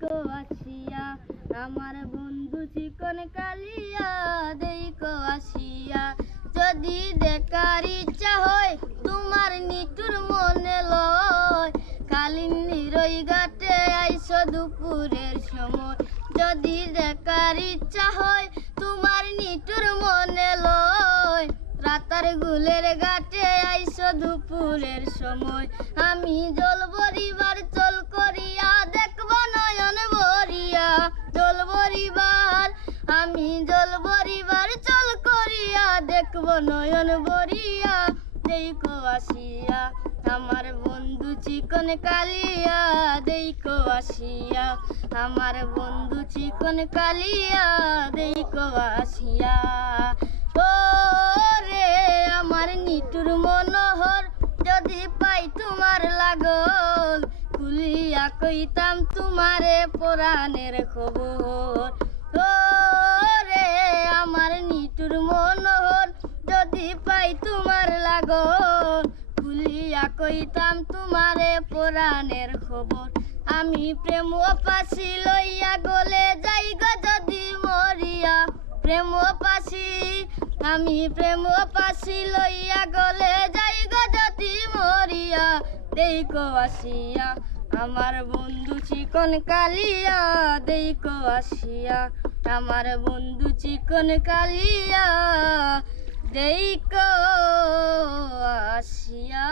দেইকো আসিয়া আমার বন্ধু চিকন কালিয়া দেইকো আসিয়া যদি দেখার ইচ্ছা হয় তোমার নিঠুর মনে লয় কালিন্দীর ঘাটে আইসো দুপুরের সময় যদি দেখার ইচ্ছা হয় তোমার নিঠুর মনে লয় রাতার গুলের ঘাটে আইসো দুপুরের সময় আমি জল ভরিবার চল করিয়া দেখব নয়ন ভরিয়া জল ভরিবার আমি জল ভরিবার চল করিয়া দেখব নয়ন ভরিয়া দেইকো আসিয়া আমার বন্ধু চিকন কালিয়া দেইকো আসিয়া আমার বন্ধু চিকন কালিয়া দেইকো আসিয়া ও রে আমার নিঠুর মনোহর যদি পাই তোমার লাগল খুলিয়া কইতাম তোমারে পরাণের খবর ও রে আমার নিঠুর মনোহর যদি পাই তোমার লাগল খুলিয়া কইতাম তোমারে পরাণের খবর আমি প্রেম পাশি লইয়া গলে যাই গো যদি মরিয়া প্রেম পাশি আমি প্রেম পাশি লইয়া গলে যাই গো যদি মরিয়া দেইকো আসিয়া আমার বন্ধু চিকন কালিয়া দেইকো আসিয়া আমার বন্ধু চিকন কালিয়া দেইকো আসিয়া।